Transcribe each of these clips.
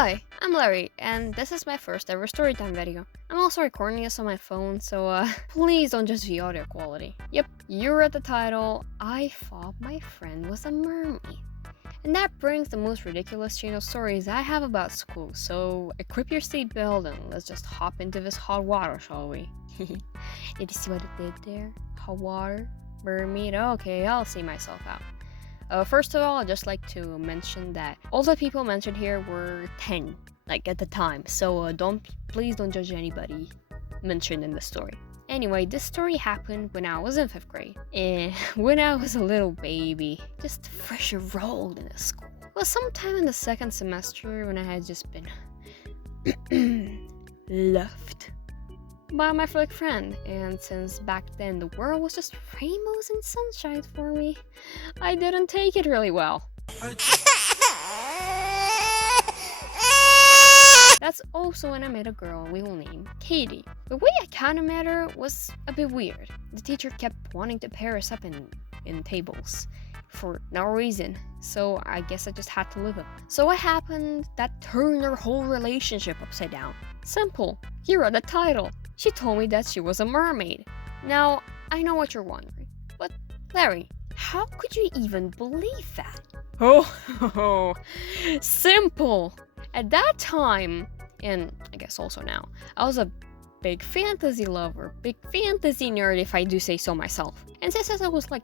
Hi, I'm Lery, and this is my first ever storytime video. I'm also recording this on my phone, so please don't just view audio quality. Yep, you read the title. I thought my friend was a mermaid. And that brings the most ridiculous chain of stories I have about school, so equip your seatbelt and let's just hop into this hot water, shall we? Did you see what it did there? Hot water? Mermaid? Okay, I'll see myself out. First of all, I'd just like to mention that all the people mentioned here were 10, like at the time, so please don't judge anybody mentioned in the story. Anyway, this story happened when I was in 5th grade, and when I was a little baby, just fresh enrolled in the school. It was sometime in the 2nd semester when I had just been left by my flick friend, and since back then the world was just rainbows and sunshine for me, I didn't take it really well. That's also when I met a girl we will name Katie. The way I kinda met her was a bit weird. The teacher kept wanting to pair us up in tables for no reason, so I guess I just had to live it. So what happened that turned our whole relationship upside down? Simple. Here are the title. She told me that she was a mermaid. Now, I know what you're wondering, but Lery, how could you even believe that? Oh, simple. At that time, and I guess also now, I was a big fantasy lover, big fantasy nerd if I do say so myself. And since I was like,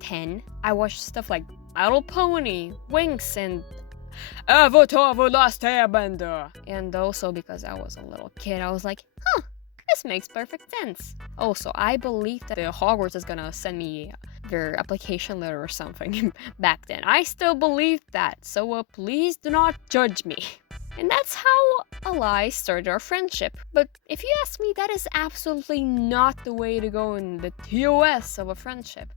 10, I watched stuff like My Little Pony, Winx, and Avatar The Last Airbender. And also because I was a little kid, I was like, this makes perfect sense. Also, I believe that the Hogwarts is gonna send me their application letter or something back then. I still believe that, so please do not judge me. And that's how Ally started our friendship. But if you ask me, that is absolutely not the way to go in the TOS of a friendship,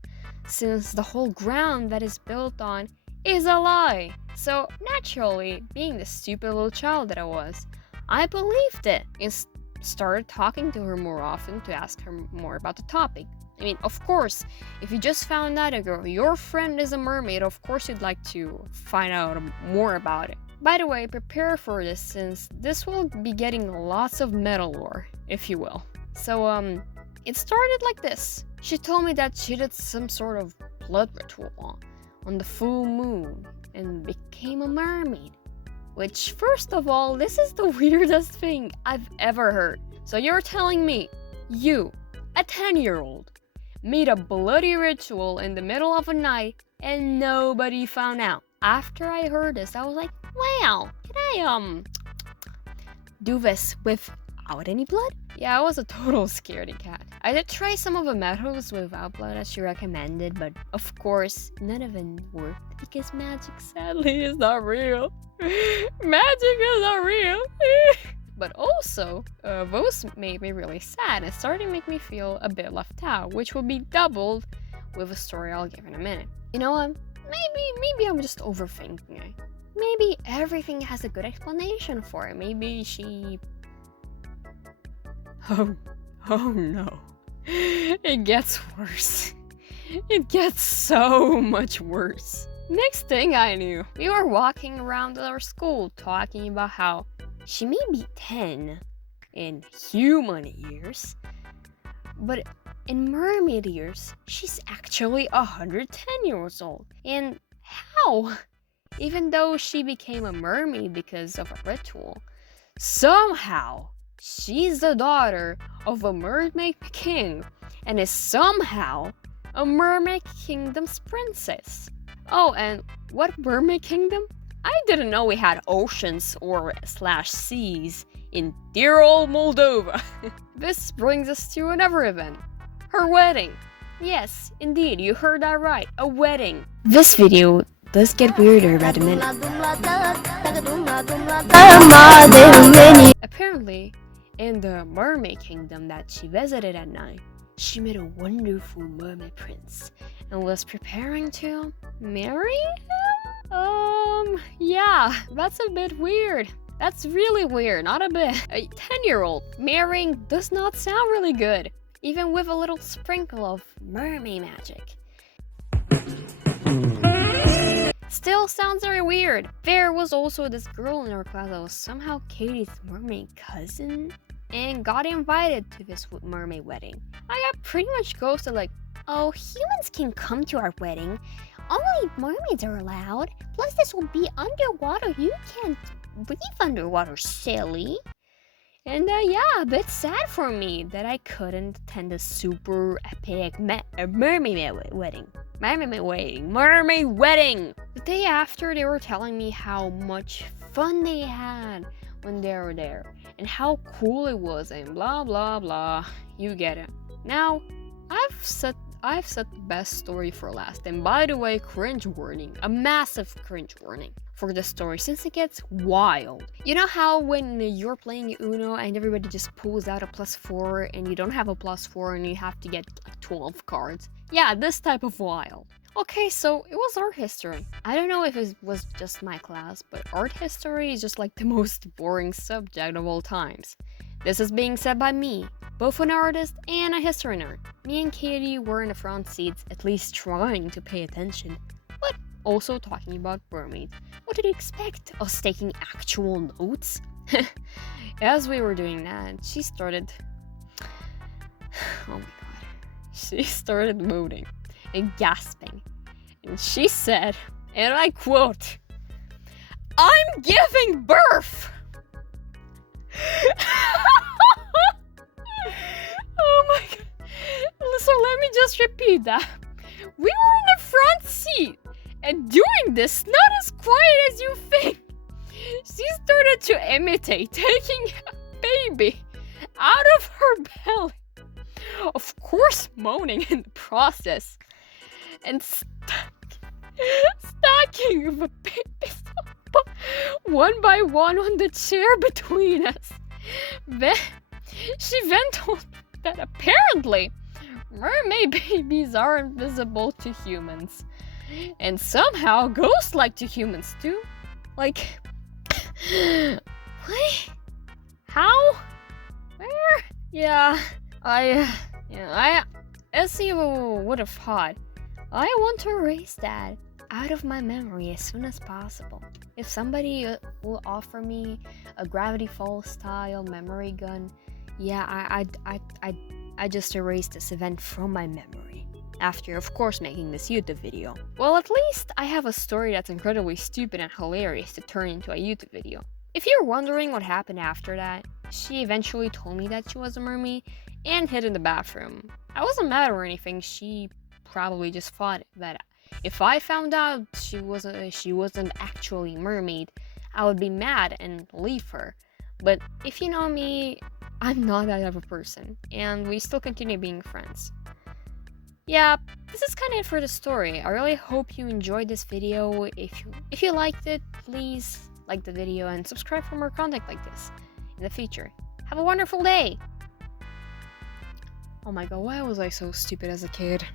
since the whole ground that is built on is a lie. So naturally, being the stupid little child that I was, I believed it and started talking to her more often to ask her more about the topic. I mean, of course, if you just found out your friend is a mermaid, of course you'd like to find out more about it. By the way, prepare for this, since this will be getting lots of meta lore, if you will. So, it started like this. She told me that she did some sort of blood ritual on the full moon and became a mermaid. Which, first of all, this is the weirdest thing I've ever heard. So you're telling me, you, a 10-year-old, made a bloody ritual in the middle of a night and nobody found out. After I heard this, I was like, wow, can I, do this without any blood? Yeah, I was a total scaredy cat. I did try some of the methods without blood as she recommended, but of course, none of them worked because magic sadly is not real. Magic is not real. But also, those made me really sad and started to make me feel a bit left out, which will be doubled with a story I'll give in a minute. You know what? Maybe I'm just overthinking it. Maybe everything has a good explanation for it. Maybe she... Oh no. It gets worse. It gets so much worse. Next thing I knew, we were walking around our school talking about how she may be 10 in human years, but in mermaid years, she's actually 110 years old. And how? Even though she became a mermaid because of a ritual, somehow she's the daughter of a mermaid king and is somehow a mermaid kingdom's princess. Oh, and what mermaid kingdom? I didn't know we had oceans or /seas in dear old Moldova. This brings us to another event. Her wedding. Yes, indeed, you heard that right. A wedding. This video does get weirder by the minute. Apparently, in the mermaid kingdom that she visited at night, she met a wonderful mermaid prince and was preparing to marry him? Yeah, that's a bit weird. That's really weird, not a bit. A 10-year-old marrying does not sound really good, even with a little sprinkle of mermaid magic. Still sounds very weird. There was also this girl in our class that was somehow Katie's mermaid cousin and got invited to this mermaid wedding. I got pretty much ghosted like, oh, humans can come to our wedding. Only mermaids are allowed. Plus this will be underwater. You can't breathe underwater, silly. And yeah, a bit sad for me that I couldn't attend a super epic mermaid wedding. Mermaid wedding! The day after, they were telling me how much fun they had when they were there and how cool it was and blah blah blah. You get it. Now, I've set the best story for last, and by the way, cringe warning, a massive cringe warning for the story since it gets wild. You know how when you're playing Uno and everybody just pulls out a +4 and you don't have a +4 and you have to get like 12 cards? Yeah, this type of wild. Okay, so it was art history. I don't know if it was just my class, but art history is just like the most boring subject of all times. This is being said by me, both an artist and a history nerd. Me and Katie were in the front seats, at least trying to pay attention, but also talking about mermaids. What did you expect? Us taking actual notes? As we were doing that, she started... Oh my god. She started moaning and gasping. And she said, and I quote, "I'm giving birth!" Oh my god. So let me just repeat that. We were in the front seat and doing this not as quiet as you think. She started to imitate taking a baby out of her belly. Of course, moaning in the process. And stacking the babies up one by one on the chair between us. Then she then told that apparently mermaid babies are invisible to humans. And somehow ghost-like to humans too. Like, what? How? Where? Yeah, as you would have thought, I want to erase that out of my memory as soon as possible. If somebody will offer me a Gravity Falls style memory gun, yeah, I just erased this event from my memory. After, of course, making this YouTube video. Well, at least I have a story that's incredibly stupid and hilarious to turn into a YouTube video. If you're wondering what happened after that, she eventually told me that she was a mermaid and hid in the bathroom. I wasn't mad or anything. She probably just thought that if I found out she wasn't actually a mermaid, I would be mad and leave her. But if you know me, I'm not that type of person, and we still continue being friends. Yeah, this is kind of it for the story. I really hope you enjoyed this video. If you liked it, please like the video and subscribe for more content like this in the future. Have a wonderful day! Oh my god, why was I so stupid as a kid?